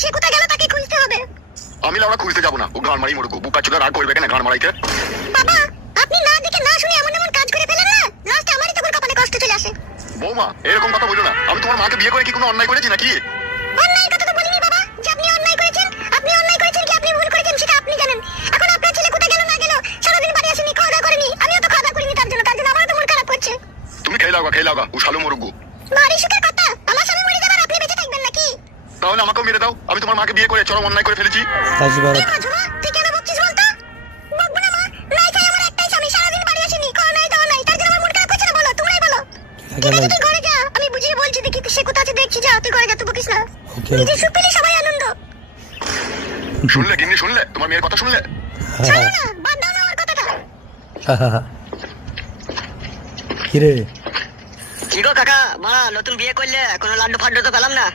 সে কোথায় গেল তাকে খুঁজতে হবে। আমি লাউড়া খুঁজতে যাবো না, ও গান মারি মরুক, বুকা চুদা রাগ করবে কেন গান মারাইতে? বাবা আপনি না দেখে না শুনে এমন এমন কাজ করে ফেলেন না, লাস্টে আমারই তখন কপালে কষ্ট চলে আসে। বৌমা এরকম কথা বলো না, আমি তোমার মাকে বিয়ে করে কি কোনো অন্যায় করেছি নাকি? অন্যায় কথা তো বলিনি বাবা, যে আপনি অন্যায় করেছেন। আপনি অন্যায় করেছেন কি আপনি ভুল করেছেন সেটা আপনি জানেন। এখন আপনার ছেলে কোথায় গেল না গেল, সারাদিন বাড়ি আসেনি, খাওয়া দাওয়া করেনি, আমিও তো খাওয়া দাওয়া করিনি তার জন্য আমারও তো মন খারাপ করছে। তুমি খেয়ে লাগা, ও শালো মরুক। ভারী সুখের কথা, আমার স্বামী মরে যাবার আপনি বেঁচে থাকবেন নাকি? তাহলে আমাকেও মেরে দাও, আমি তোমার মাকে বিয়ে করে চরম অন্যায় করে ফেলেছি। তুই কেন বকছিস বলতো? বকবো না মা, নাই খাই আমার একটাই স্বামী, সারাদিন বাড়ি আসেনি, খাওয়া নাই দাওয়া নাই, তার জন্য আমার মন খারাপ করছে না। বলো, তোমরাই বলো। ঠিক আছে তুই ঘরে যা, আমি বুঝিয়ে বলছি, দেখি সে কোথা আছে দেখছি, যা তুই ঘরে যা, তুই বকিস না। নিজে সুখ পেলে সবাই আনন্দ। শুনলে গিন্নি, শুনলে তোমার মেয়ের কথা শুনলে? ছাড়ো না, বাদ দাও না আমার কথাটা। কিরে কি গো কাকা, মা নতুন বিয়ে করলে কোনো লাড্ডু ফাড্ডু তো পেলাম না।